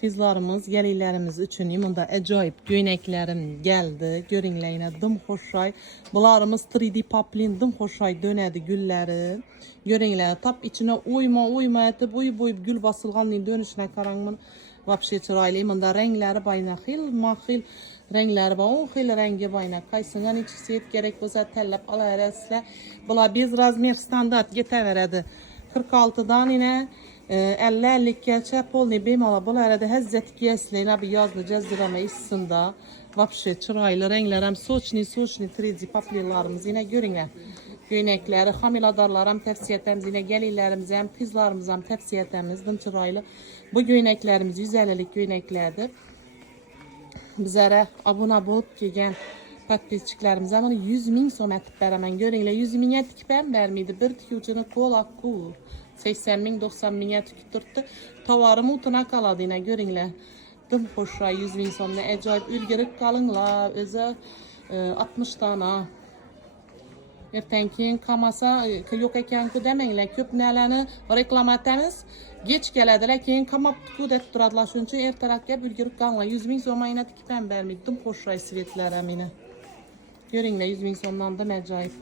Kızlarımız, gelinlerimiz üçün imunda acayip göyneklerim geldi. Görünleyine dım hoşay. Bularımız 3D paplin dım hoşay dönedi gülleri. Görünleyine tap içine uyma etip uyup gül basılganlığın dönüşüne karanmın. Vapşe çıraylı imunda renkleri bayna mahil renkleri var. O xil rengi bayna. Kaysıngan hiç siyet gerek olsa tellep alayarasla. Bula biz razmer standart getiveredi. 46'dan yine 50 geçe polni bemala bu arada Hazreti Giyesleyla bir yazdı cezdırama işsinde. Vapşe çıraylı renkler hem soçni 3D paplilarımız yine görünler. Göynekleri hamiladarlarım tavsiye etmemiz yine gelinlerimiz hem kızlarımız hem tavsiye etmemizden çıraylı. Bu göyneklerimiz 150'lik göyneklerdir. Bizlere abone olup gelgen patpisçiklerimiz ama 100.000 som etip beramen görünler. 100.000'e tikip ben vermiydi. Bir tikiyucunu kol 80.000 90.000'e tüküttürttü. Tavarımı utuna kaladı yine görünler. Dım hoşra 100.000 somla acayip ülgerip kalınla özü 60 tane. Ertenkin kamasa yok eken ku demeyle köp nelerini reklam etemiz. Geç gelediler keyin kamap ku dep duradılar. Şunçu erterak gel ülgerip kalınla 100.000 soma yine tikipen vermiydi. Dım hoşra sivetler emine. Görünler 100.000 somdan da acayip.